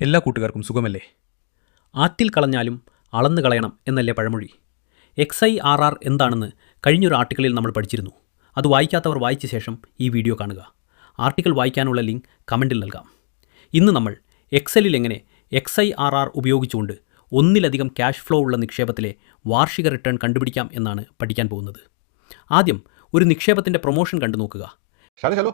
എല്ലാ കൂട്ടുകാർക്കും സുഖമല്ലേ? ആറ്റിൽ കളഞ്ഞാലും അളന്നു കളയണം എന്നല്ലേ പഴമൊഴി. XIRR എന്താണെന്ന് കഴിഞ്ഞൊരു ആർട്ടിക്കിളിൽ നമ്മൾ പഠിച്ചിരുന്നു. അത് വായിക്കാത്തവർ വായിച്ച ശേഷം ഈ വീഡിയോ കാണുക. ആർട്ടിക്കിൾ വായിക്കാനുള്ള ലിങ്ക് കമൻറ്റിൽ നൽകാം. ഇന്ന് നമ്മൾ എക്സലിൽ എങ്ങനെ XIRR ഉപയോഗിച്ചുകൊണ്ട് ഒന്നിലധികം ക്യാഷ് ഫ്ലോ ഉള്ള നിക്ഷേപത്തിലെ വാർഷിക റിട്ടേൺ കണ്ടുപിടിക്കാം എന്നാണ് പഠിക്കാൻ പോകുന്നത്. ആദ്യം ഒരു നിക്ഷേപത്തിൻ്റെ പ്രൊമോഷൻ കണ്ടു നോക്കുക. ഹലോ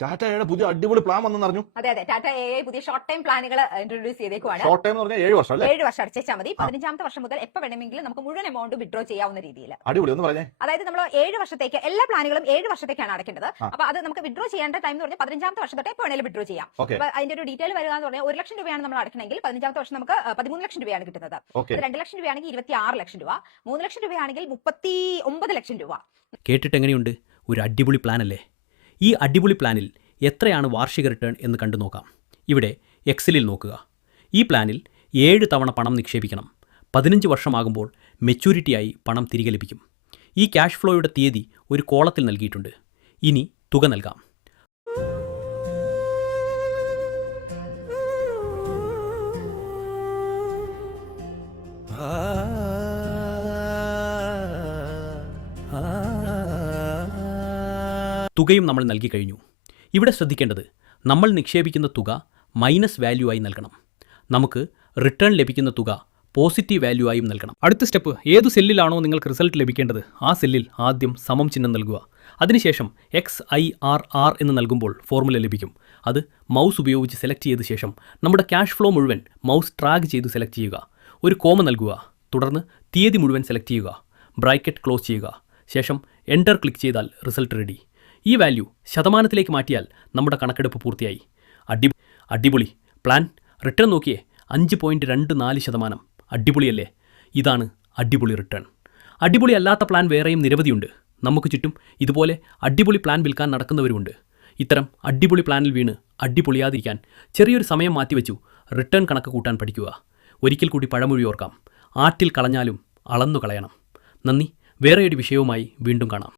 ടാറ്റയുടെ പുതിയ അടിപൊളി പ്ലാൻ വന്നെന്ന് അറിഞ്ഞു. അതെ ടാറ്റ AI പുതിയ ഷോർട്ട് ടൈം പ്ലാനുകൾ ഇൻട്രൊഡ്യൂസ് ചെയ്തേക്കുവാണ്. ഷോർട്ട് ടൈം എന്ന് പറഞ്ഞാൽ 7 വർഷം അല്ലേ? 7 വർഷം അടച്ചാൽ മതി. 15ാമത്തെ വർഷം മുതൽ എപ്പോൾ വേണമെങ്കിലും നമുക്ക് മുഴുവൻ എമൗണ്ട് വിഡ്രോ ചെയ്യാവുന്ന രീതിയിൽ. അടിപൊളി എന്ന് പറഞ്ഞേ. അതായത് നമ്മൾ 7 വർഷത്തേക്ക് എല്ലാ പ്ലാനുകളും 7 വർഷത്തേക്കാണ് അടയ്ക്കേണ്ടത്. അപ്പൊ അത് നമുക്ക് വിഡ്രോ ചെയ്യേണ്ട ടൈം എന്ന് പറഞ്ഞാൽ 15ാമത്തെ വർഷം തൊട്ട് എപ്പോൾ വേണമെങ്കിലും വിഡ്രോ ചെയ്യാം. അപ്പൊ അതിന്റെ ഒരു ഡീറ്റെയിൽ വരിക എന്ന് പറഞ്ഞാൽ 1 ലക്ഷം രൂപയാണ് നമ്മൾ അടയ്ക്കണമെങ്കിൽ 15ാമത്തെ വർഷം നമുക്ക് 13 ലക്ഷം രൂപയാണ് കിട്ടുന്നത്. 2 ലക്ഷം രൂപയാണെങ്കിൽ 26 ലക്ഷം രൂപ, 3 ലക്ഷം രൂപയാണെങ്കിൽ 39 ലക്ഷം രൂപ. കേട്ടിട്ട് എങ്ങനെയുണ്ട്? ഒരു അടിപൊളി പ്ലാൻ അല്ലേ? ഈ അടിപൊളി പ്ലാനിൽ എത്രയാണ് വാർഷിക റിട്ടേൺ എന്ന് കണ്ടു നോക്കാം. ഇവിടെ എക്സലിൽ നോക്കുക. ഈ പ്ലാനിൽ 7 തവണ പണം നിക്ഷേപിക്കണം. 15 വർഷമാകുമ്പോൾ മെച്യൂരിറ്റിയായി പണം തിരികെ ലഭിക്കും. ഈ ക്യാഷ് ഫ്ലോയുടെ തീയതി ഒരു കോളത്തിൽ നൽകിയിട്ടുണ്ട്. ഇനി തുക നൽകാം. തുകയും നമ്മൾ നൽകി കഴിഞ്ഞു. ഇവിടെ ശ്രദ്ധിക്കേണ്ടത് നമ്മൾ നിക്ഷേപിക്കുന്ന തുക മൈനസ് വാല്യൂ ആയി നൽകണം. നമുക്ക് റിട്ടേൺ ലഭിക്കുന്ന തുക പോസിറ്റീവ് വാല്യൂ ആയും നൽകണം. അടുത്ത സ്റ്റെപ്പ്, ഏതു സെല്ലിലാണോ നിങ്ങൾക്ക് റിസൾട്ട് ലഭിക്കേണ്ടത് ആ സെല്ലിൽ ആദ്യം സമം ചിഹ്നം നൽകുക. അതിനുശേഷം XIRR എന്ന് നൽകുമ്പോൾ ഫോർമുല ലഭിക്കും. അത് മൗസ് ഉപയോഗിച്ച് സെലക്ട് ചെയ്ത ശേഷം നമ്മുടെ ക്യാഷ് ഫ്ലോ മുഴുവൻ മൗസ് ട്രാക്ക് ചെയ്ത് സെലക്ട് ചെയ്യുക. ഒരു കോമ നൽകുക. തുടർന്ന് തീയതി മുഴുവൻ സെലക്ട് ചെയ്യുക. ബ്രാക്കറ്റ് ക്ലോസ് ചെയ്യുക. ശേഷം എൻ്റർ ക്ലിക്ക് ചെയ്താൽ റിസൾട്ട് റെഡി. ഈ വാല്യൂ ശതമാനത്തിലേക്ക് മാറ്റിയാൽ നമ്മുടെ കണക്കെടുപ്പ് പൂർത്തിയായി. അടിപൊളി പ്ലാൻ. റിട്ടേൺ നോക്കിയേ, 5.24%. അടിപൊളിയല്ലേ? ഇതാണ് അടിപൊളി റിട്ടേൺ. അടിപൊളി അല്ലാത്ത പ്ലാൻ വേറെയും നിരവധിയുണ്ട്. നമുക്ക് ചുറ്റും ഇതുപോലെ അടിപൊളി പ്ലാൻ വിൽക്കാൻ നടക്കുന്നവരുമുണ്ട്. ഇത്തരം അടിപൊളി പ്ലാനിൽ വീണ് അടിപൊളിയാതിരിക്കാൻ ചെറിയൊരു സമയം മാറ്റിവെച്ചു റിട്ടേൺ കണക്ക് കൂട്ടാൻ പഠിക്കുക. ഒരിക്കൽ കൂടി പഴമൊഴി ഓർക്കാം, ആറ്റിൽ കളഞ്ഞാലും അളന്നു കളയണം. നന്ദി. വേറെയൊരു വിഷയവുമായി വീണ്ടും കാണാം.